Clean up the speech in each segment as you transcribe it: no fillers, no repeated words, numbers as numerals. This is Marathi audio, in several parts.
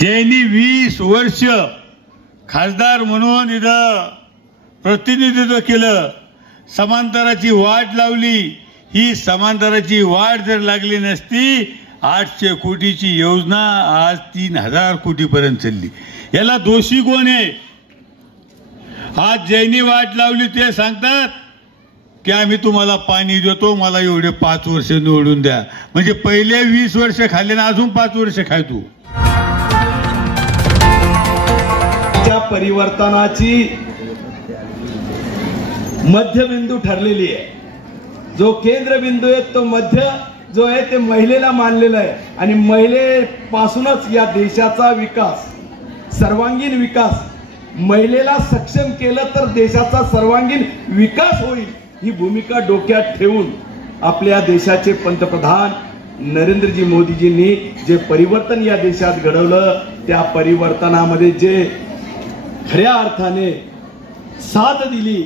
ज्यांनी 20 वर्ष खासदार म्हणून इथं प्रतिनिधित्व केलं, समांतराची वाट लावली. ही समांतराची वाट जर लागली नसती 800 कोटीची योजना आज 3000 कोटीपर्यंत चालली. याला दोषी कोण आहे? आज ज्यांनी वाट लावली ते सांगतात की आम्ही तुम्हाला पाणी देतो, मला एवढे 5 वर्ष निवडून द्या. म्हणजे पहिले 20 वर्ष खाल्ले ना अजून 5 वर्ष खाय तू. त्या परिवर्तनाची मध्यबिंदू ठरलेली आहे. जो केंद्रबिंदू आहे तो मध्य जो आहे ते महिलेला मानलेला आहे आणि महिलेपासूनच या देशाचा विकास, सर्वांगीण विकास, महिलेला सक्षम केलं तर देशाचा सर्वांगीण विकास होईल ही भूमिका डोक्यात ठेवून आपल्या देशाचे पंतप्रधान नरेंद्रजी मोदीजींनी जे परिवर्तन या देशात घडवलं, त्या परिवर्तनामध्ये जे खऱ्या अर्थाने साथ दिली,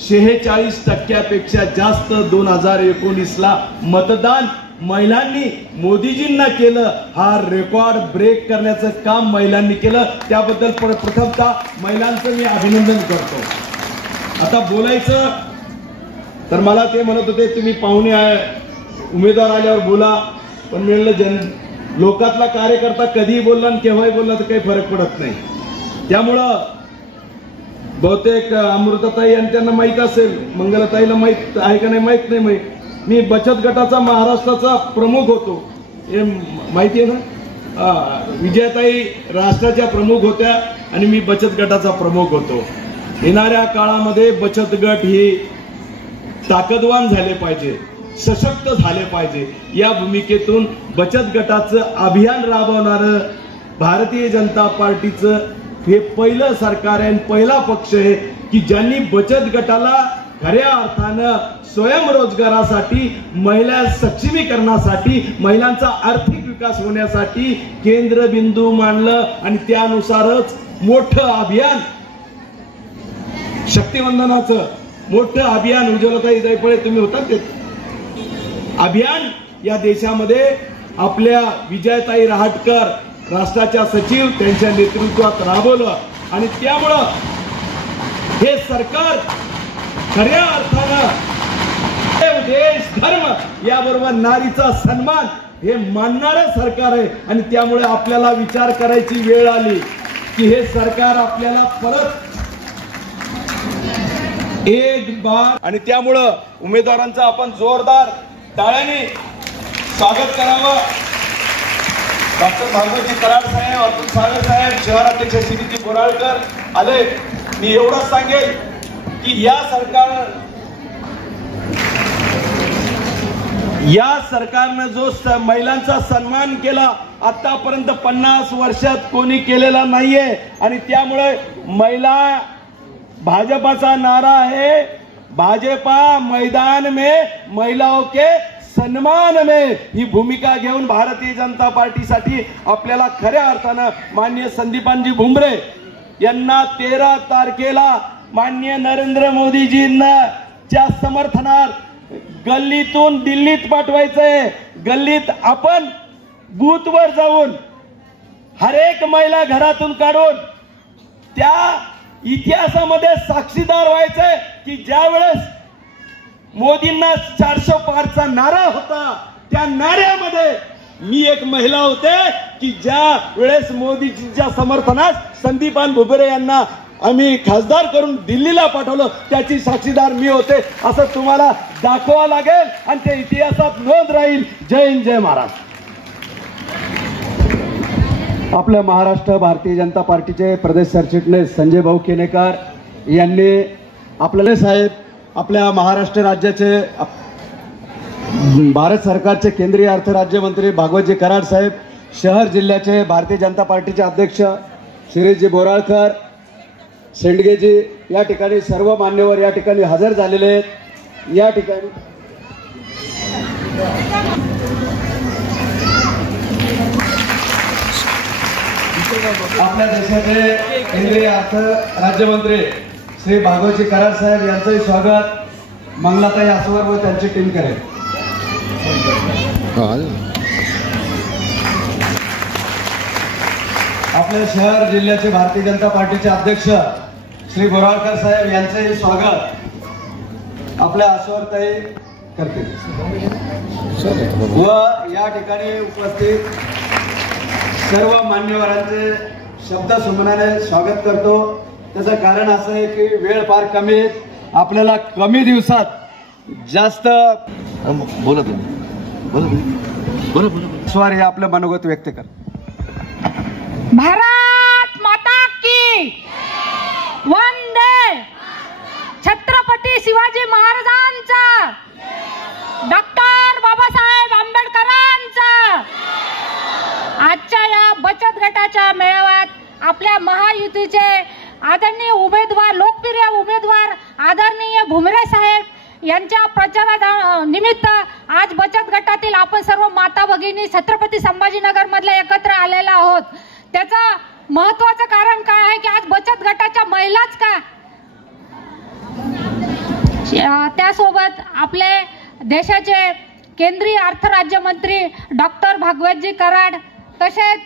46% जास्त 2019ला मतदान महिलांनी मोदीजींना केलं. हा रेकॉर्ड ब्रेक करण्याचं काम महिलांनी केलं. त्याबद्दल प्रथमतः महिलांचं मी अभिनंदन करतो. आता बोलायचं तर मला ते म्हणत होते तुम्ही पाहुणे उमेदवार आल्यावर बोला, पण म्हणलं लोकातला कार्यकर्ता कधीही बोलला आणि केव्हाही बोलला तर काही फरक पडत नाही. त्यामुळं बहुतेक अमृताताई आणि त्यांना माहित असेल, मंगलताईला माहित आहे का नाही माहित नाही, मी बचत गटाचा महाराष्ट्राचा प्रमुख होतो, हे माहिती आहे ना. विजयाताई राष्ट्राच्या प्रमुख होत्या आणि मी बचत गटाचा प्रमुख होतो. येणाऱ्या काळामध्ये बचत गट ही ताकदवान झाले पाहिजे, सशक्त झाले पाहिजे. या भूमिकेतून बचत गटाचं अभियान राबवणारं भारतीय जनता पार्टीचं हे पहिलं सरकार आहे, पहिला पक्ष आहे की ज्यांनी बचत गटाला खऱ्या अर्थानं स्वयंरोजगारासाठी, महिला सक्षमीकरणासाठी, महिलांचा आर्थिक विकास होण्यासाठी केंद्रबिंदू मानलं आणि त्यानुसारच मोठं अभियान, शक्तिवंदनाचं मोठं अभियान, उज्ज्वलताई दैपळे तुम्ही होता ते अभियान या देशामध्ये आपल्या विजयताई रहाटकर राष्ट्राच्या सचिव त्यांच्या नेतृत्वात राबवलं आणि त्यामुळं हे सरकार खऱ्या अर्थानं देश, धर्म याबरोबर नारीचा सन्मान हे मानणारं सरकार आहे. आणि त्यामुळे आपल्याला विचार करायची वेळ आली की हे सरकार आपल्याला परत एक बार, आणि त्यामुळं उमेदवारांचं आपण जोरदार टाळ्याने स्वागत करावं. डॉक्टर भागवतजी कराड साहेब, अतुल सावे साहेब, शहर अध्यक्ष श्रीजी बोराळकर आले. मी एवढंच सांगेल की या सरकारनं जो महिलांचा सन्मान केला आतापर्यंत 50 वर्षात कोणी केलेला नाहीये. आणि त्यामुळे महिला, भाजपाचा नारा आहे भाजपा मैदान में महिलाओं के सन्मान में, ही भूमिका घेऊन भारतीय जनता पार्टीसाठी आपल्याला खऱ्या अर्थानं माननीय संदीपानजी भुमरे यांना 13 तारखेला माननीय नरेंद्र मोदीजींना च्या समर्थनार्थ गल्लीतून दिल्लीत पाठवायचंय. गल्लीत आपण बूथवर जाऊन हर एक महिला घरातून काढून त्या इतिहासामध्ये साक्षीदार व्हायचंय की ज्या वेळेस मोदींना 400 पारचा नारा होता, त्या नाऱ्यामध्ये मी एक महिला होते की ज्या वेळेस मोदीजींच्या समर्थनास संदीपान भुमरे यांना आम्ही खासदार करून दिल्लीला पाठवलं, त्याची साक्षीदार मी होते. असं तुम्हाला दाखवावं लागेल आणि ते इतिहासात नोंद राहील. जय हिंद, जय महाराष्ट्र. आपल्या महाराष्ट्र भारतीय जनता पार्टीचे प्रदेश सरचिटणीस संजय भाऊ केनेकर यांनी आपल्याला साहेब, आपल्या महाराष्ट्र राज्याचे भारत सरकारचे केंद्रीय अर्थ राज्यमंत्री भागवतजी कराड साहेब, शहर जिल्ह्याचे भारतीय जनता पार्टीचे अध्यक्ष श्रीजी बोराळकर, शेंडगेजी, या ठिकाणी सर्व मान्यवर या ठिकाणी हजर झालेले आहेत. या ठिकाणी आपल्या देशाचे केंद्रीय अर्थ राज्यमंत्री श्री भागवतजी कराड साहेब यांचंही स्वागत मंगलाताई आसवार व त्यांची टीम करेल. आपल्या शहर जिल्ह्याचे भारतीय जनता पार्टीचे अध्यक्ष श्री बोराळकर साहेब यांचे स्वागत आपल्या आश्वासताई करतील व या ठिकाणी उपस्थित सर्व मान्यवरांचे शब्द सुमनाने स्वागत करतो। त्याचं कारण असं आहे की वेळ फार कमी आहे, आपल्याला कमी दिवसात जास्त स्वारी आपलं मनोगत व्यक्त कर। भारत माता की वंदे, छत्रपती शिवाजी महाराजांचा, डॉक्टर बाबासाहेब आंबेडकरांचा। आजच्या या बचत गटाच्या मेळाव्यात आपल्या महायुतीचे आदरणीय उमेदवार, लोकप्रिय उमेदवार आदरणीय भुमरे साहेब यांच्या प्रचारानिमित्त आज बचत गटातील आपण सर्व माता भगिनी छत्रपती संभाजीनगर मधल्या एकत्र आलेला आहोत। त्याचं महत्वाचं कारण काय आहे की आज बचत गटाच्या महिलाच का, त्यासोबत आपले देशाचे केंद्रीय अर्थ राज्यमंत्री डॉक्टर भागवतजी कराड, तसेच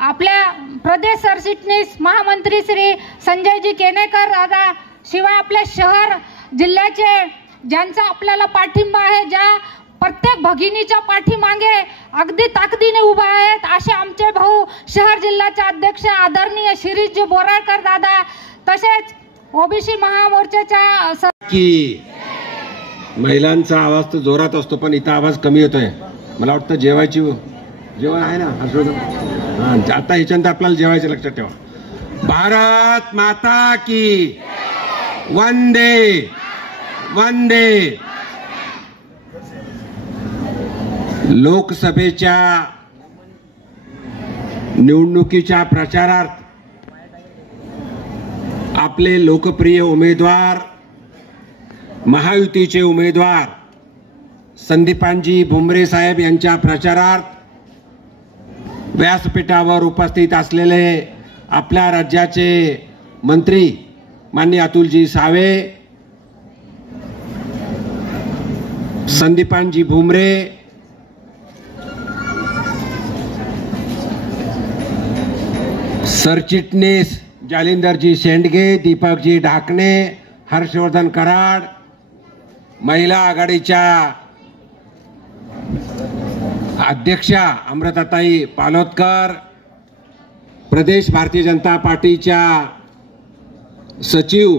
आपल्या प्रदेश सरचिटणीस महामंत्री श्री संजयजी केनेकर दादा, शिवाय आपल्या शहर जिल्ह्याचे ज्यांचा आपल्याला पाठिंबा आहे, ज्या प्रत्येक भगिनीच्या पाठीमागे अगदी ताकदीने उभा आहेत, असे आमचे भाऊ शहर जिल्ह्याचे अध्यक्ष आदरणीय शिरीषजी बोराळकर दादा, तसेच ओबीसी महामोर्चाच्या की महिलांचा आवाज तर जोरात असतो पण इथं आवाज कमी होतोय। मला वाटतं जेवण आहे ना हर्षवर्धन, आता ह्याच्यानंतर आपल्याला जेवायचं, लक्षात ठेवा। भारत माता की वंदे वंदे। लोकसभेच्या निवडणुकीच्या प्रचारार्थ आपले लोकप्रिय उमेदवार, महायुतीचे उमेदवार संदीपानजी भुमरे साहेब यांच्या प्रचारार्थ व्यासपीठावर उपस्थित असलेले आपल्या राज्याचे मंत्री माननीय अतुलजी सावे, संदीपानजी भुमरे, सरचिटणीस जालिंदरजी शेंडगे, दीपकजी ढाकणे, हर्षवर्धन कराड, महिला आघाडीच्या अध्यक्षा अमृताताई पालोदकर, प्रदेश भारतीय जनता पार्टीच्या सचिव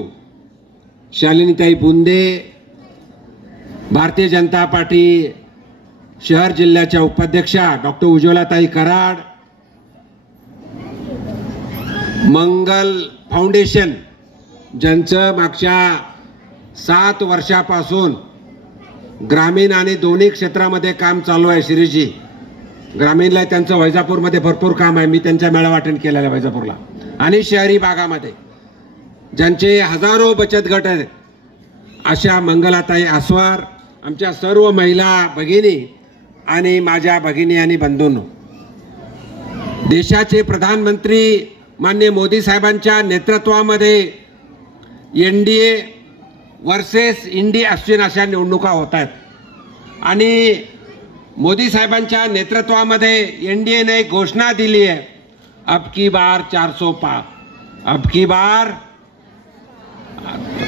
शालिनीताई बुंदे, भारतीय जनता पार्टी शहर जिल्ह्याच्या उपाध्यक्षा डॉक्टर उज्ज्वलाताई कराड, मंगल फाउंडेशन ज्यांचं मागच्या 7 वर्षापासून ग्रामीण आणि दोन्ही क्षेत्रामध्ये काम चालू आहे। शिरीषजी ग्रामीणला त्यांचं वैजापूरमध्ये भरपूर काम आहे, मी त्यांच्या मेळावा अटेंड केलेला आहे वैजापूरला, आणि शहरी भागामध्ये ज्यांचे हजारो बचत गट आहेत, अशा मंगलाताई आस्वार, आमच्या सर्व महिला भगिनी आणि माझ्या भगिनी आणि बंधूंनो, देशाचे प्रधानमंत्री माननीय मोदी साहेबांच्या नेतृत्वामध्ये एनडीए वर्सेस इंडिया अश्विन अशा निवडणुका होत आहेत, आणि मोदी साहेबांच्या नेतृत्वामध्ये एनडीएने घोषणा दिली आहे, अब की बार 400 पार, अब की बार,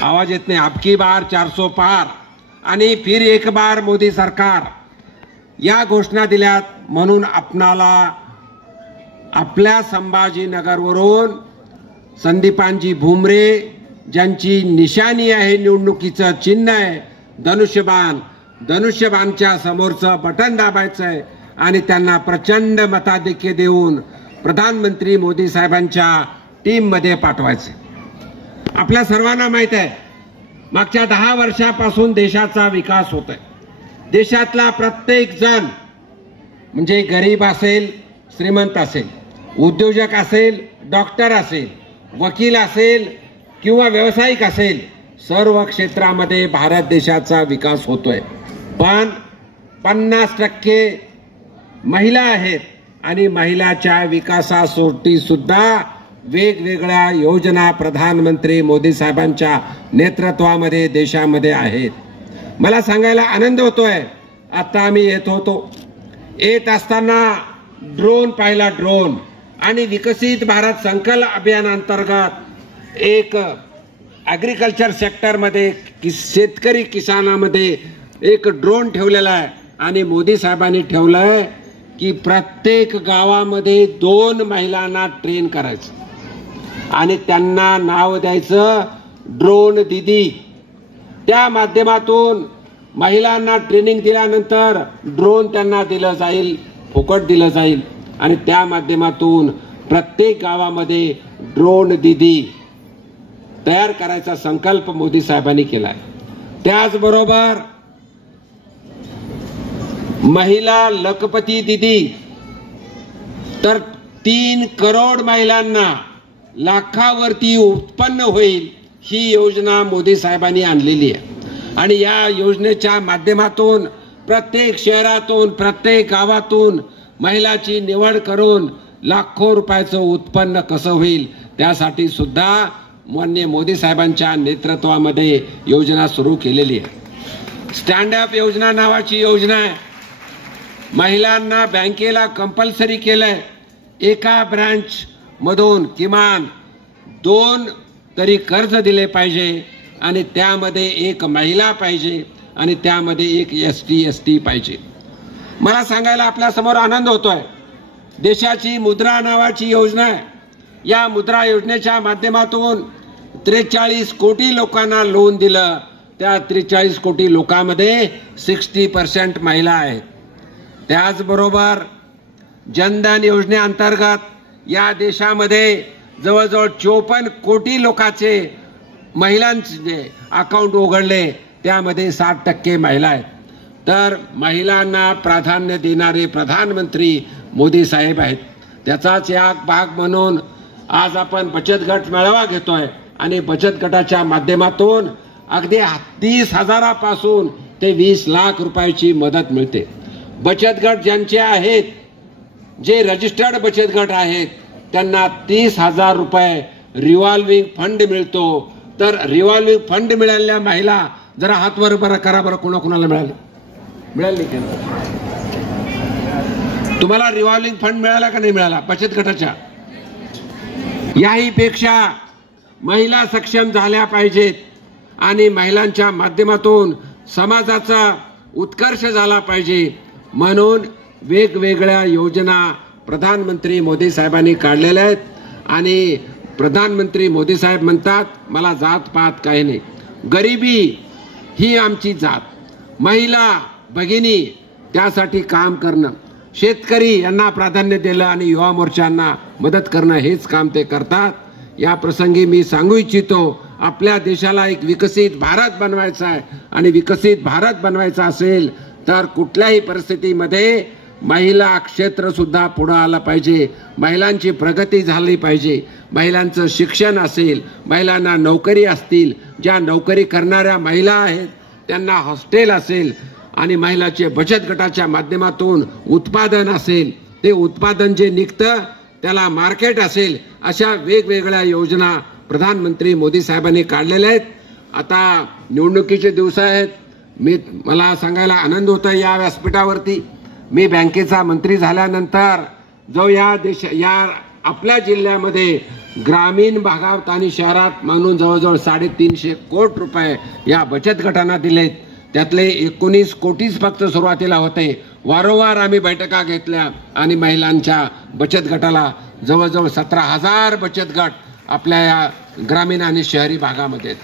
आवाज येत नाही, अब की बार 400 पार, आणि फिर एक बार मोदी सरकार, या घोषणा दिल्यात। म्हणून आपणाला आपल्या संभाजीनगरवरून संदीपानजी भुमरे ज्यांची निशाणी आहे, निवडणुकीचं चिन्ह आहे धनुष्यबाण, धनुष्यबाणच्या समोरचं बटन दाबायचं आहे आणि त्यांना प्रचंड मताधिक्य देऊन प्रधानमंत्री मोदी साहेबांच्या टीममध्ये पाठवायचे। आपल्या सर्वांना माहित आहे मागच्या 10 वर्षापासून देशाचा विकास होतोय। देशातला प्रत्येक जण म्हणजे गरीब असेल, श्रीमंत असेल, उद्योजक असेल, डॉक्टर असेल, वकील असेल किंवा व्यावसायिक असेल, सर्व क्षेत्रामध्ये भारत देशाचा विकास होतोय। पण 50% महिला आहेत आणि महिलाच्या विकासासाठी सुद्धा वेगवेगळ्या योजना प्रधानमंत्री मोदी साहेबांच्या नेतृत्वामध्ये देशामध्ये आहेत। मला सांगायला आनंद होतोय, आता आम्ही येत असताना ड्रोन पाहिला, ड्रोन आणि विकसित भारत संकल्प अभियानांतर्गत एक ॲग्रिकल्चर सेक्टरमध्ये शेतकरी किसानामध्ये एक ड्रोन ठेवलेला आहे आणि मोदी साहेबांनी ठेवलं आहे की प्रत्येक गावामध्ये 2 महिलांना ट्रेन करायचं आणि त्यांना नाव द्यायचं ड्रोन दीदी. त्या माध्यमातून महिलांना ट्रेनिंग दिल्यानंतर ड्रोन त्यांना दिलं जाईल, फुकट दिलं जाईल आणि त्या माध्यमातून प्रत्येक गावामध्ये ड्रोन दीदी तयार करायचा संकल्प मोदी साहेबांनी केलाय. त्याचबरोबर महिला लखपती दीदी, तर 3 करोड महिलांना लाखावरती उत्पन्न होईल ही योजना मोदी साहेबांनी आणलेली आहे. आणि या योजनेच्या माध्यमातून प्रत्येक शहरातून प्रत्येक गावातून महिलाची निवड करून लाखो रुपयाचं उत्पन्न कसं होईल त्यासाठी सुद्धा माननीय मोदी साहेबांच्या नेतृत्वामध्ये योजना सुरू केलेली आहे. स्टँड अप योजना नावाची योजना आहे. महिलांना बँकेला कंपल्सरी केलंय एका ब्रँच मधून किमान 2 तरी कर्ज दिले पाहिजे आणि त्यामध्ये एक महिला पाहिजे आणि त्यामध्ये एक ST पाहिजे. मला सांगायला आपल्या समोर आनंद होतोय, देशाची मुद्रा नावाची योजना आहे. या मुद्रा योजनेच्या माध्यमातून 43 कोटी लोकांना लोन दिलं. त्या 43 कोटी लोकांमध्ये 60% महिला आहेत. त्याचबरोबर जनधन योजनेअंतर्गत या देशामध्ये जवळजवळ 54 कोटी लोकांचे महिलांचे अकाउंट उघडले, त्यामध्ये 60% महिला आहेत. तर महिलांना प्राधान्य देणारे प्रधानमंत्री मोदी साहेब आहेत. त्याचाच एक भाग म्हणून आज आपण बचत गट मेळावा घेतोय आणि बचत गटाच्या माध्यमातून अगदी 30,000 पासून ते 20 लाख रुपयाची मदत मिळते. बचत गट ज्यांचे आहेत, जे रजिस्टर्ड बचत गट आहेत, त्यांना 30,000 रुपये रिव्हॉल्विंग फंड मिळतो. तर रिव्हॉल्विंग फंड मिळालेल्या महिला जरा हात वर बरं करा बरं, कोणाकोणाला मिळाले? मिळाले की तुम्हाला रिव्हॉल्विंग फंड मिळाला का नाही मिळाला बचत गटाच्या? याही पेक्षा महिला सक्षम झाल्या पाहिजेत आणि महिलांच्या माध्यमातून समाजाचा उत्कर्ष झाला पाहिजे म्हणून वेगवेगळ्या योजना प्रधानमंत्री मोदी साहेबांनी काढलेल्या आहेत. आणि प्रधानमंत्री मोदी साहेब म्हणतात मला जात पात काही नाही, गरिबी ही आमची जात, महिला भगिनी त्यासाठी काम करणं, शेतकरी यांना प्राधान्य दिलं आणि युवा मोर्चांना मदत करणं हेच काम ते करतात. या प्रसंगी मी सांगू इच्छितो, आपल्या देशाला एक विकसित भारत बनवायचा आहे आणि विकसित भारत बनवायचा असेल तर कुठल्याही परिस्थितीमध्ये महिला क्षेत्र सुद्धा पुढे आला पाहिजे. महिलांची प्रगती झाली पाहिजे. महिलांचं शिक्षण असेल, महिलांना नोकरी असतील, ज्या नोकरी करणाऱ्या महिला आहेत त्यांना हॉस्टेल असेल आणि महिलाचे बचत गटाच्या माध्यमातून उत्पादन असेल, ते उत्पादन जे निघतं त्याला मार्केट असेल, अशा वेगवेगळ्या योजना प्रधानमंत्री मोदी साहेबांनी काढलेल्या आहेत. आता निवडणुकीचे दिवस आहेत. मला सांगायला आनंद होता या व्यासपीठावरती मी बँकेचा मंत्री झाल्यानंतर जो या आपल्या जिल्ह्यामध्ये ग्रामीण भागात आणि शहरात म्हणून जवळजवळ 350 कोटी रुपये या बचत गटांना दिलेत. त्यातले 19 कोटीच फक्त सुरुवातीला होते. वारंवार आम्ही बैठका घेतल्या आणि महिलांच्या बचत गटाला जवळजवळ 17,000 बचत गट आपल्या या ग्रामीण आणि शहरी भागामध्ये.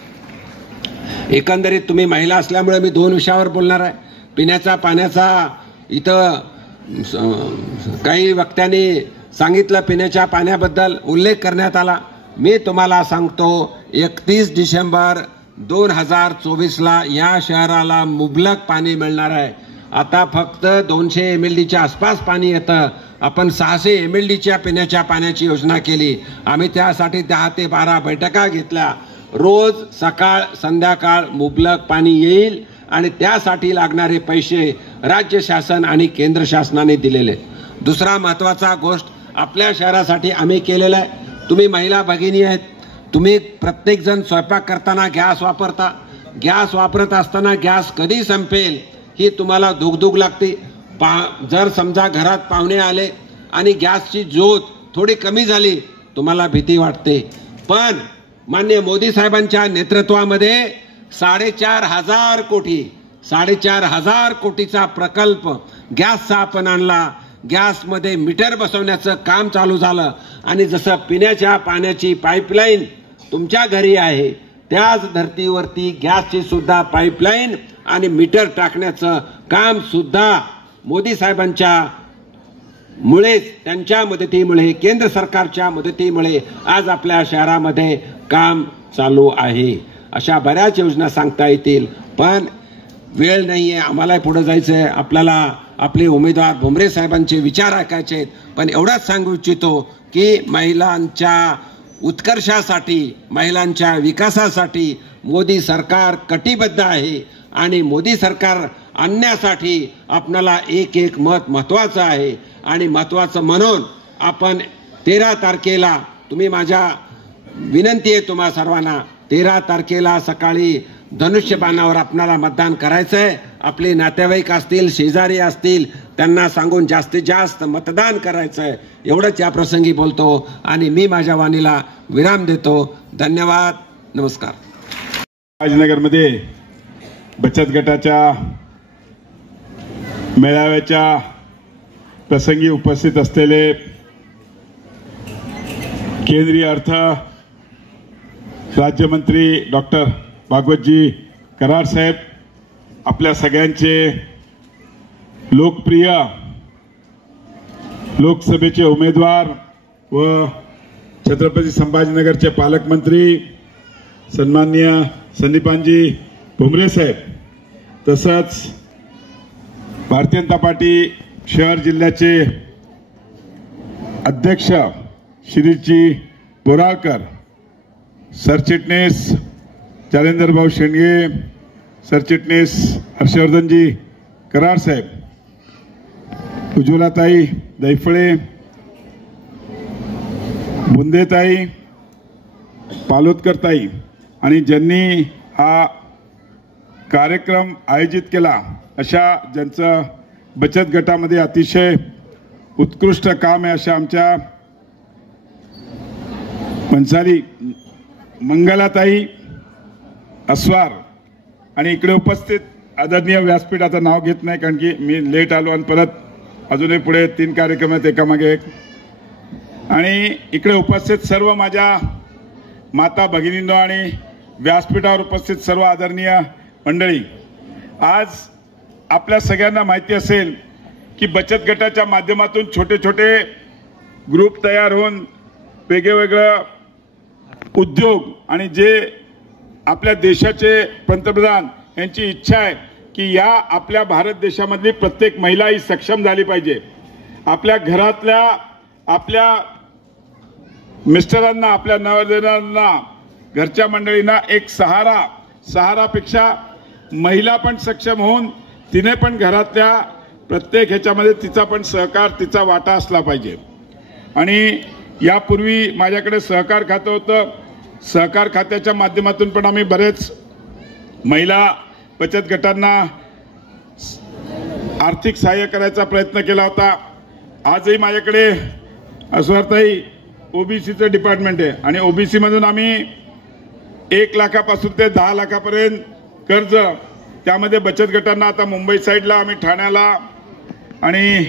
एकंदरीत तुम्ही महिला असल्यामुळे मी 2 विषयावर बोलणार आहे. पिण्याच्या पाण्याचा इथं काही वक्त्यांनी सांगितलं, पिण्याच्या पाण्याबद्दल उल्लेख करण्यात आला. मी तुम्हाला सांगतो 31 डिसेंबर 2024ला या शहराला मुबलक पाणी मिळणार आहे. आता फक्त 200 MLDच्या आसपास पाणी येतं. आपण 600 MLDच्या पिण्याच्या पाण्याची योजना केली. आम्ही त्यासाठी 10 ते 12 बैठका घेतल्या. रोज सकाळ संध्याकाळ मुबलक पाणी येईल आणि त्यासाठी लागणारे पैसे राज्य शासन आणि केंद्र शासनाने दिलेले. दुसरा महत्त्वाचा गोष्ट आपल्या शहरासाठी आम्ही केलेला आहे. तुम्ही महिला भगिनी आहेत, तुम्ही प्रत्येक जण स्वयंपाक करताना गॅस वापरता. गॅस वापरत असताना गॅस कधी संपेल ही तुम्हाला दुगदुग लागते. जर समजा घरात पाहुणे आले आणि गॅसची ज्योत थोडी कमी झाली तुम्हाला भीती वाटते, पण माननीय मोदी साहेबांच्या नेतृत्वामध्ये 4,500 कोटीचा प्रकल्प गॅसचा आपण आणला. गॅसमध्ये मीटर बसवण्याचं काम चालू झालं आणि जसं पिण्याच्या पाण्याची पाईपलाईन तुमच्या घरी आहे त्याच धर्तीवरती गॅसची सुद्धा पाईपलाईन आणि मीटर टाकण्याचं काम सुद्धा मोदी साहेबांच्या मुळेच, त्यांच्या मदतीमुळे, केंद्र सरकारच्या मदतीमुळे आज आपल्या शहरामध्ये काम चालू आहे. अशा बऱ्याच योजना सांगता येतील, पण वेळ नाहीये, आम्हाला पुढे जायचंय. आपल्याला आपले उमेदवार भुमरे साहेबांचे विचार ऐकायचे आहेत, पण एवढंच सांगू इच्छितो की महिलांच्या उत्कर्षासाठी, महिलांच्या विकासासाठी मोदी सरकार कटिबद्ध आहे आणि मोदी सरकार आणण्यासाठी आपल्याला एक एक मत महत्वाचं आहे. आणि महत्वाचं म्हणून आपण 13 तारखेला, तुम्ही माझ्या विनंती आहे तुम्हा सर्वांना, 13 तारखेला सकाळी धनुष्यबाणावर आपल्याला मतदान करायचं आहे. आपले नातेवाईक असतील, शेजारी असतील, त्यांना सांगून जास्तीत जास्त मतदान करायचं आहे. एवढंच या प्रसंगी बोलतो आणि मी माझ्या वाणीला विराम देतो. धन्यवाद. नमस्कार. राजनगरमध्ये बचत गटाच्या मेळाव्याच्या प्रसंगी उपस्थित असलेले केंद्रीय अर्थ राज्यमंत्री डॉक्टर भागवतजी कराड साहेब, आपल्या सगळ्यांचे लोकप्रिय लोकसभेचे उमेदवार व छत्रपती संभाजीनगरचे पालकमंत्री सन्माननीय संदीपानजी भुमरे साहेब, तसंच भारतीय जनता पार्टी शहर जिल्ह्याचे अध्यक्ष शिरीषजी बोराळकर, सरचिटणीस जालेंदर भाऊ शेंडगे, सरचिटणीस हर्षवर्धनजी कराड साहेब, उज्ज्वलाताई दैफळे, बुंदेताई, पालोदकरताई, आणि ज्यांनी हा कार्यक्रम आयोजित केला अशा, ज्यांचं बचत गटामध्ये अतिशय उत्कृष्ट काम आहे अशा आमच्या पंचाली मंगलाताई अस्वार, आणि इकडे उपस्थित आदरणीय व्यासपीठ, आता नाव घेत नाही कारण की मी लेट आलो आणि परत अजूनही पुढे 3 कार्यक्रम आहेत एकामागे एक, आणि इकडे उपस्थित सर्व माझ्या माता भगिनींनो आणि व्यासपीठावर उपस्थित सर्व आदरणीय मंडळी, आज आपल्या सगळ्यांना माहिती असेल की बचत गटाच्या माध्यमातून छोटे छोटे ग्रुप तयार होऊन वेगवेगळं उद्योग, आणि जे आपल्या देशाचे पंतप्रधान यांची इच्छा आहे की या आपल्या भारत देशामधली प्रत्येक महिला ही सक्षम झाली पाहिजे. आपल्या घरातल्या, आपल्या मिस्टरांना, आपल्या नवरदेवांना, घरच्या मंडळींना एक सहारापेक्षा महिला पण सक्षम होऊन तिने पण घरातल्या प्रत्येक ह्याच्यामध्ये तिचा पण सहकार, तिचा वाटा असला पाहिजे. आणि यापूर्वी माझ्याकडे सहकार खातं होतं. सहकार खात्याच्या माध्यमातून पण आम्ही बरेच महिला बचत गटांना आर्थिक सहाय्य करायचा प्रयत्न केला होता. आजही माझ्याकडे अस्वारताई ओबीसीचं डिपार्टमेंट आहे आणि ओबीसी मधून आम्ही 1 लाखापासून ते 10 लाखापर्यंत कर्ज, त्यामध्ये बचत गटांना आता मुंबई साईडला, आम्ही ठाण्याला आणि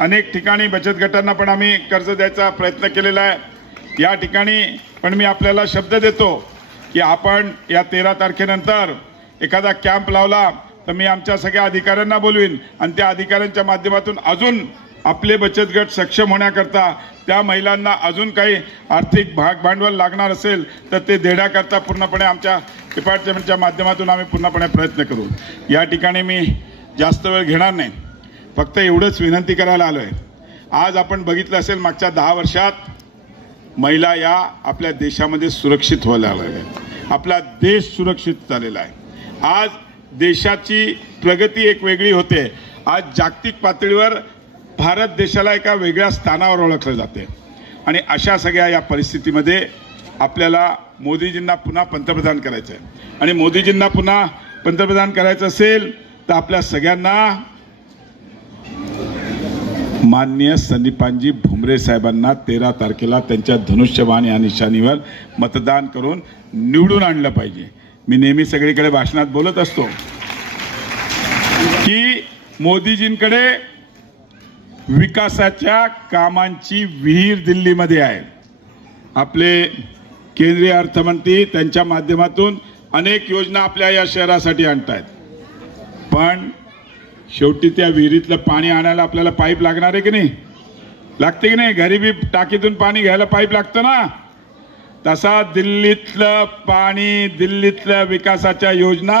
अनेक ठिकाणी बचत गटांना पण आम्ही कर्ज द्यायचा प्रयत्न केलेला आहे. या ठिकाणी पण मी आपल्याला शब्द देतो की आपण या 13 तारखेनंतर एखादा कॅम्प लावला तर मी आमच्या सगळ्या अधिकाऱ्यांना बोलवीन आणि त्या अधिकाऱ्यांच्या माध्यमातून अजून आपले बचत गट सक्षम होण्याकरता, त्या महिलांना अजून काही आर्थिक भांडवल लागणार असेल तर ते देण्याकरता पूर्णपणे आमच्या डिपार्टमेंटच्या माध्यमातून आम्ही पूर्णपणे प्रयत्न करू. या ठिकाणी मी जास्त वेळ घेणार नाही, फक्त एवढंच विनंती करायला आलोय. आज आपण बघितलं असेल मागच्या 10 वर्षात महिला या आपल्या देशामध्ये सुरक्षित व्हायला लागल्या, आपला देश सुरक्षित झालेला आहे. आज देशाची प्रगती एक वेगळी होते. आज जागतिक पातळीवर भारत देशाला एका वेगळ्या स्थानावर ओळखले जाते आणि अशा सगळ्या या परिस्थितीमध्ये आपल्याला मोदीजींना पुन्हा पंतप्रधान करायचं आहे. आणि मोदीजींना पुन्हा पंतप्रधान करायचं असेल तर आपल्या सगळ्यांना माननीय संदीपानजी भुमरे साहेबांना 13 तारखेला त्यांच्या धनुष्यबाण या निशाणीवर मतदान करून निवडून आणलं पाहिजे. मी नेहमी सगळीकडे भाषणात बोलत असतो की मोदीजींकडे विकासाच्या कामांची विहीर दिल्लीमध्ये आहे. आपले केंद्रीय अर्थमंत्री त्यांच्या माध्यमातून अनेक योजना आपल्या या शहरासाठी आणतायत, पण शेवटी त्या विहिरीतलं पाणी आणायला आपल्याला पाईप लागणार आहे की नाही? लागते की नाही? गरिबी टाकीतून पाणी घ्यायला पाईप लागतं ना. तसा दिल्लीतलं पाणी, दिल्लीतल्या विकासाच्या योजना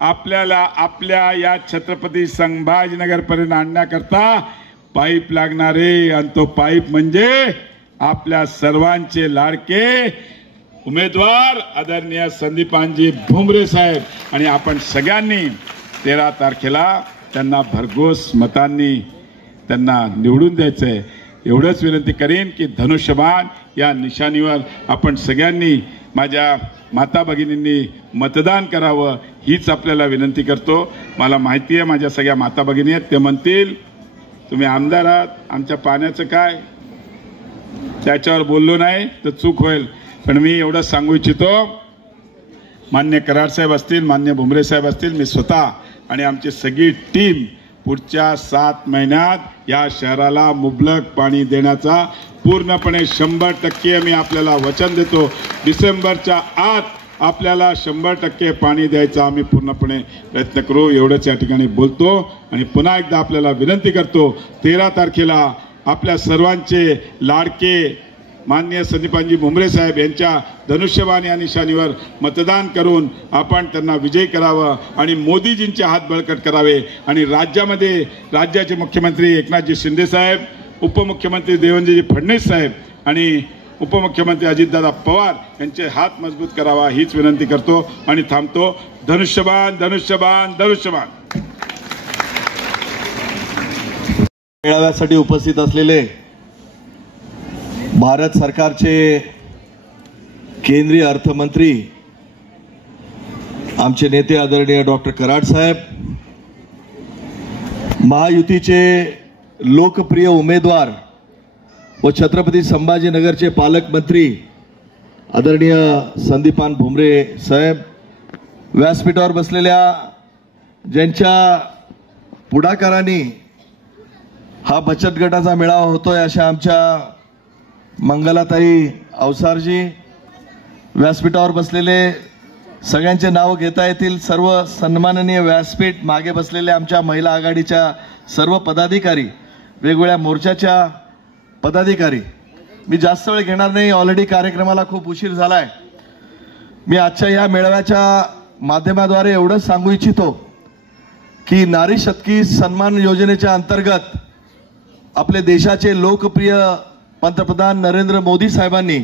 आपल्याला आपल्या या छत्रपती संभाजीनगर पर्यंत आणण्याकरता पाईप लागणार आहे. आणि तो पाईप म्हणजे आपल्या सर्वांचे लाडके उमेदवार आदरणीय संदीपानजी भुमरे साहेब. आणि आपण सगळ्यांनी 13 तारखेला त्यांना भरघोस मतांनी त्यांना निवडून द्यायचंय. एवढंच विनंती करेन की धनुष्यबाण या निशाणीवर आपण सगळ्यांनी, माझ्या माता भगिनींनी मतदान करावं हीच आपल्याला विनंती करतो. मला माहिती आहे माझ्या सगळ्या माता भगिनी आहेत, ते म्हणतील तुम्ही आमदार आहात, आमच्या पाण्याचं काय? त्याच्यावर बोललो नाही तर चूक होईल. पण मी एवढं सांगू इच्छितो, मान्य कराड साहेब असतील, मान्य भुमरे साहेब असतील, मी स्वतः आणि आमची सगळी टीम पुढच्या 7 महिन्यात या शहराला मुबलक पाणी देण्याचा पूर्णपणे 100% मी आपल्याला वचन देतो. डिसेंबरच्या आत आपल्याला 100% पाणी द्यायचा आम्ही पूर्णपणे प्रयत्न करू. एवढंच या ठिकाणी बोलतो आणि पुन्हा एकदा आपल्याला विनंती करतो, 13 तारखेला आपल्या सर्वांचे लाडके माननीय संदीपानजी भुमरे साहेब यांच्या धनुष्यबाण या निशाणीवर मतदान करून आपण त्यांना विजयी करावं आणि मोदीजींचे हात बळकट करावे. आणि राज्यामध्ये राज्याचे मुख्यमंत्री एकनाथजी शिंदे साहेब, उपमुख्यमंत्री देवेंद्रजी फडणवीस साहेब आणि उपमुख्यमंत्री अजितदादा पवार यांचे हात मजबूत करावा हीच विनंती करतो आणि थांबतो. धनुष्यबाण, धनुष्यबाण, धनुष्यबाण. मेळाव्यासाठी उपस्थित असलेले भारत सरकारचे केंद्रीय अर्थमंत्री आमचे नेते आदरणीय डॉक्टर कराड साहेब, महायुतीचे लोकप्रिय उमेदवार व छत्रपती संभाजीनगरचे पालकमंत्री आदरणीय संदीपान भुमरे साहेब, व्यासपीठावर बसलेल्या ज्यांच्या पुढाकाराने हा बचत गटाचा मेळावा होतोय अशा आमच्या मंगलाताई अवसारजी, व्यासपीठावर बसलेले सगळ्यांचे नाव घेता येतील सर्व सन्माननीय व्यासपीठ, मागे बसलेले आमच्या महिला आघाडीच्या सर्व पदाधिकारी, वेगवेगळ्या मोर्चाच्या पदाधिकारी. मी जास्त वेळ घेणार नाही, ऑलरेडी कार्यक्रमाला खूप उशीर झालाय. मी आजच्या या मेळाव्याच्या माध्यमाद्वारे एवढंच सांगू इच्छितो की नारी शक्ती सन्मान योजनेच्या अंतर्गत आपले देशाचे लोकप्रिय पंतप्रधान नरेंद्र मोदी साहेबांनी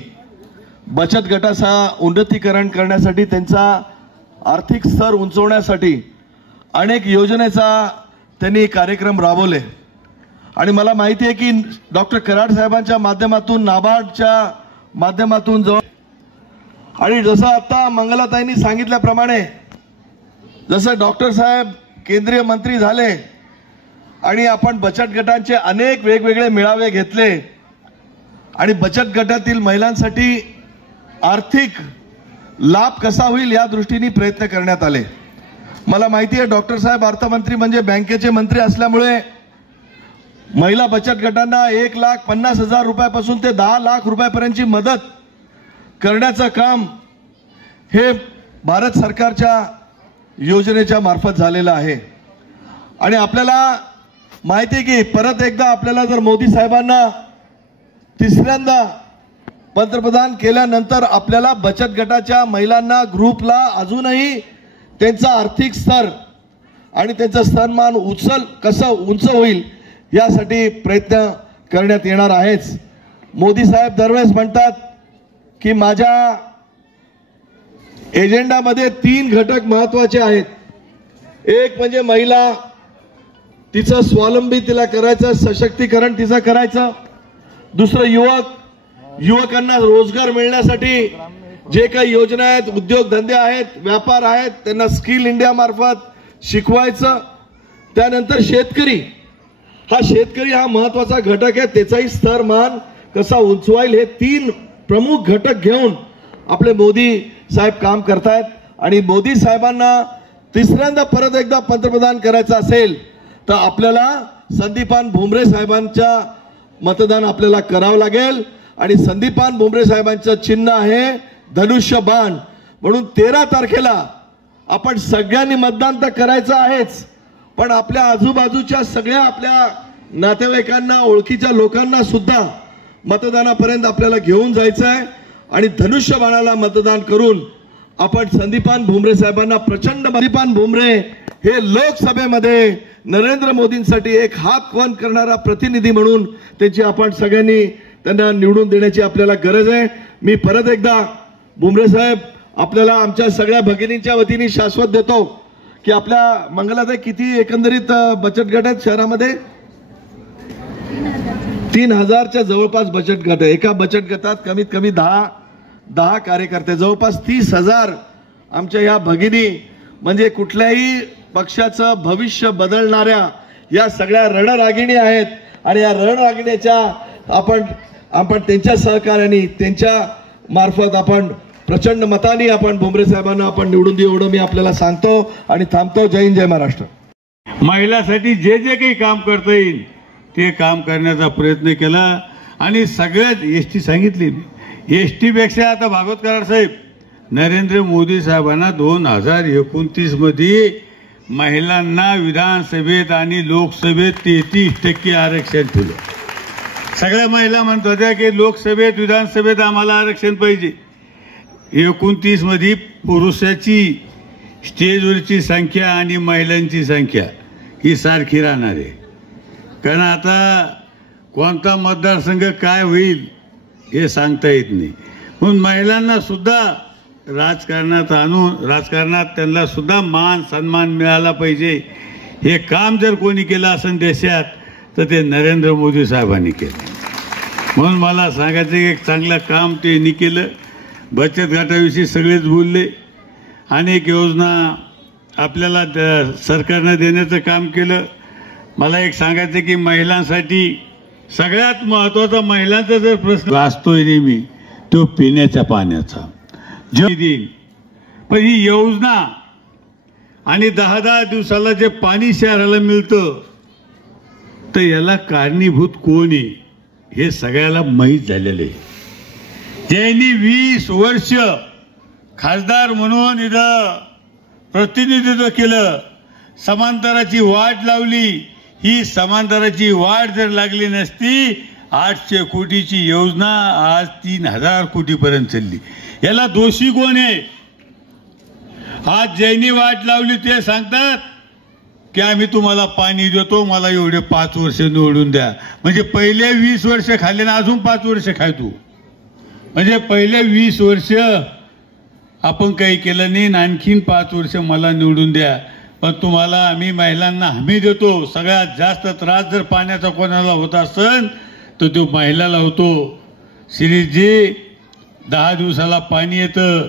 बचत गटाचा उन्नतीकरण करण्यासाठी, त्यांचा आर्थिक स्तर उंचवण्यासाठी अनेक योजनेचा त्यांनी कार्यक्रम राबवले. आणि मला माहिती आहे की डॉक्टर कराड साहेबांच्या माध्यमातून, नाबार्डच्या माध्यमातून आणि जसं आता मंगलाताईंनी सांगितल्याप्रमाणे जसं डॉक्टर साहेब केंद्रीय मंत्री झाले आणि आपण बचत गटांचे अनेक वेगवेगळे मेळावे घेतले आणि बचत गटातील महिलांसाठी आर्थिक लाभ कसा होईल या दृष्टीने प्रयत्न करण्यात आले. मला माहिती आहे डॉक्टर साहेब अर्थमंत्री म्हणजे बँकेचे मंत्री असल्यामुळे महिला बचत गटांना 1,50,000 रुपयापासून ते 10 लाख रुपयापर्यंतची मदत करण्याचं काम हे भारत सरकारच्या योजनेच्या मार्फत झालेलं आहे. आणि आपल्याला माहिती आहे की परत एकदा आपल्याला जर मोदी साहेबांना तिसऱ्यांदा पंतप्रधान केल्यानंतर आपल्याला बचत गटाच्या महिलांना, ग्रुपला अजूनही त्यांचा आर्थिक स्तर आणि त्यांचा सन्मान कसं उंच होईल यासाठी प्रयत्न करण्यात येणार आहेच. मोदी साहेब दरवेळेस म्हणतात की माझ्या एजेंडामध्ये 3 घटक महत्त्वाचे आहेत. एक म्हणजे महिला, तिचं स्वावलंबी तिला करायचं, सशक्तीकरण तिचं करायचं. दुसरं युवकांना रोजगार मिळण्यासाठी जे काही योजना आहेत, उद्योगधंदे आहेत, व्यापार आहेत, त्यांना स्किल इंडिया मार्फत शिकवायचं. त्यानंतर शेतकरी, हा शेतकरी हा महत्वाचा घटक आहे, त्याचाही स्तर मान कसा उंचवाईल हे 3 प्रमुख घटक घेऊन आपले मोदी साहेब काम करतायत. आणि मोदी साहेबांना तिसऱ्यांदा परत एकदा पंतप्रधान करायचं असेल तर आपल्याला संदीपान भुमरे साहेबांच्या मतदान आपल्याला करावं लागेल. आणि संदीपान भुमरे साहेबांचं चिन्ह आहे धनुष्यबाण. म्हणून 13 तारखेला आपण सगळ्यांनी मतदान तर करायचं आहेच, पण आपल्या आजूबाजूच्या सगळ्या आपल्या नातेवाईकांना ओळखीच्या लोकांना सुद्धा मतदानापर्यंत आपल्याला घेऊन जायचं आहे. आणि धनुष्यबाणाला मतदान करून आपण संदीपान भुमरे साहेबांना प्रचंड. संदीपान भुमरे हे लोकसभेमध्ये नरेंद्र मोदींसाठी एक हात वन करणारा प्रतिनिधी म्हणून त्याची आपण सगळ्यांनी त्यांना निवडून देण्याची आपल्याला गरज आहे. मी परत एकदा भुमरे साहेब आपल्याला आमच्या सगळ्या भगिनींच्या वतीने शाश्वत देतो की आपल्या मंगलाताई किती एकंदरीत बचत गट आहेत शहरामध्ये? 3000च्या जवळपास बचत गट आहे. एका बचत गटात कमीत कमी 10 कार्यकर्ते, जवळपास 30,000 आमच्या या भगिनी म्हणजे कुठल्याही पक्षाचं भविष्य बदलणाऱ्या या सगळ्या रणरागिणी आहेत. आणि या रणरागिणीच्या आपण त्यांच्या सहकार्याने त्यांच्या मार्फत आपण प्रचंड मताने आपण भुमरे साहेबांना आपण निवडून देऊ एवढं मी आपल्याला सांगतो आणि थांबतो. जय हिंद, जय महाराष्ट्र. महिलासाठी जे जे काही काम करता येईल ते काम करण्याचा प्रयत्न केला. आणि सगळ्यात एसटी सांगितली, एसटी पेक्षा आता भागवत कराड साहेब नरेंद्र मोदी साहेबांना 2029 मध्ये महिलांना विधानसभेत आणि लोकसभेत 33% आरक्षण दिलं. सगळ्या महिला म्हणत होत्या की लोकसभेत विधानसभेत आम्हाला आरक्षण पाहिजे. 29 मध्ये पुरुषाची स्टेजवरची संख्या आणि महिलांची संख्या ही सारखी राहणार आहे. कारण आता कोणता मतदारसंघ काय होईल हे सांगता येत नाही. म्हणून महिलांना सुद्धा राजकारणात आणून राजकारणात त्यांना सुद्धा मान सन्मान मिळाला पाहिजे. हे काम जर कोणी केलं असेल देशात तर ते नरेंद्र मोदी साहेबांनी केलं. म्हणून मला सांगायचं की एक चांगलं काम त्यांनी केलं. बचत गटाविषयी सगळेच बोलले. अनेक योजना आपल्याला सरकारनं देण्याचं काम केलं. मला एक सांगायचं की महिलांसाठी सगळ्यात महत्वाचा महिलांचा जर प्रश्न असतोय नेहमी तो पिण्याच्या पाण्याचा देईन. पण ही योजना आणि 10 दिवसाला जे पाणी शहराला मिळतं तर याला कारणीभूत कोण आहे हे सगळ्याला माहीत झालेलं आहे. ज्यांनी 20 वर्ष खासदार म्हणून इथं प्रतिनिधित्व केलं, समांतराची वाट लावली. ही समांतराची वाट जर लागली नसती 800 कोटीची योजना आज 3000 कोटीपर्यंत चालली. याला दोषी कोण आहे? आज ज्यांनी वाट लावली ते सांगतात की आम्ही तुम्हाला पाणी देतो, मला एवढे 5 वर्ष निवडून द्या. म्हणजे पहिले 20 वर्ष खाल्ले ना अजून 5 वर्ष खाय तू. म्हणजे पहिले 20 वर्ष आपण काही केलं नाही, आणखीन 5 वर्ष मला निवडून द्या. पण तुम्हाला आम्ही महिलांना हमी देतो. सगळ्यात जास्त त्रास जर पाण्याचा कोणाला होत असेल तर तो महिलाला होतो. शिरीषजी 10 दिवसाला पाणी येतं,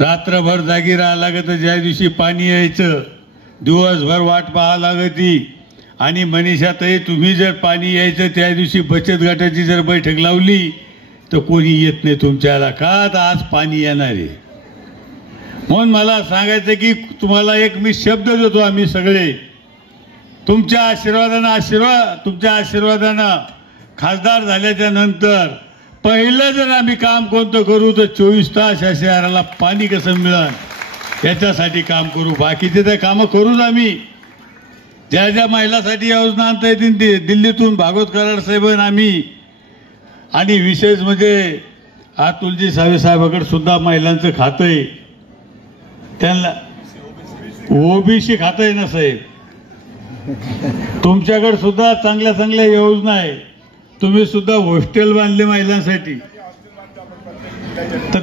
रात्रभर जागी राहावं लागतं. ज्या दिवशी पाणी यायचं दिवसभर वाट पाहावं लागती. आणि मनीषाताई तुम्ही जर पाणी यायचं त्या दिवशी बचत गटाची जर बैठक लावली तर कोणी येत नाही तुमच्याला का तर आज पाणी येणार आहे. म्हणून मला सांगायचं की तुम्हाला एक मी शब्द देतो, आम्ही सगळे तुमच्या आशीर्वादानं खासदार झाल्याच्या नंतर पहिलं जर आम्ही काम कोणतं करू तर 24 तास या शहराला पाणी कसं मिळेल याच्यासाठी काम करू. बाकीचे तर कामं करूच आम्ही. ज्या ज्या महिलांसाठी योजना आणता येतील दिल्लीतून भागवत कराड साहेब आम्ही. आणि विशेष म्हणजे अतुलजी सावे साहेबाकडे सुद्धा महिलांचं खातं आहे. त्यांना ओबीसी खातं आहे ना साहेब. तुमच्याकडे सुद्धा चांगल्या चांगल्या योजना आहे. तुम्ही सुद्धा हॉस्टेल बांधले महिलांसाठी. तर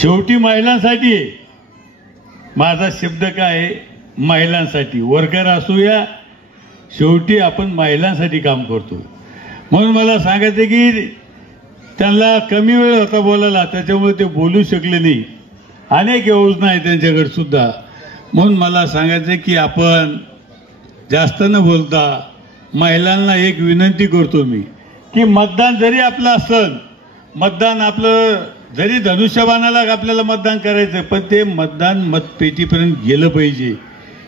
शेवटी महिलांसाठी आहे. माझा शब्द काय आहे? महिलांसाठी. वर्कर असूया शेवटी आपण महिलांसाठी काम करतो. म्हणून मला सांगायचं की त्यांना कमी वेळ होता बोलायला त्याच्यामुळे ते बोलू शकले नाही. अनेक योजना आहेत त्यांच्याकडे सुद्धा. म्हणून मला सांगायचं की आपण जास्त न बोलता महिलांना एक विनंती करतो मी की मतदान जरी आपलं असेल, मतदान आपलं जरी धनुष्यबाणाला आपल्याला मतदान करायचं, पण ते मतदान मतपेटीपर्यंत गेलं पाहिजे,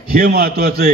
हे महत्वाचं आहे.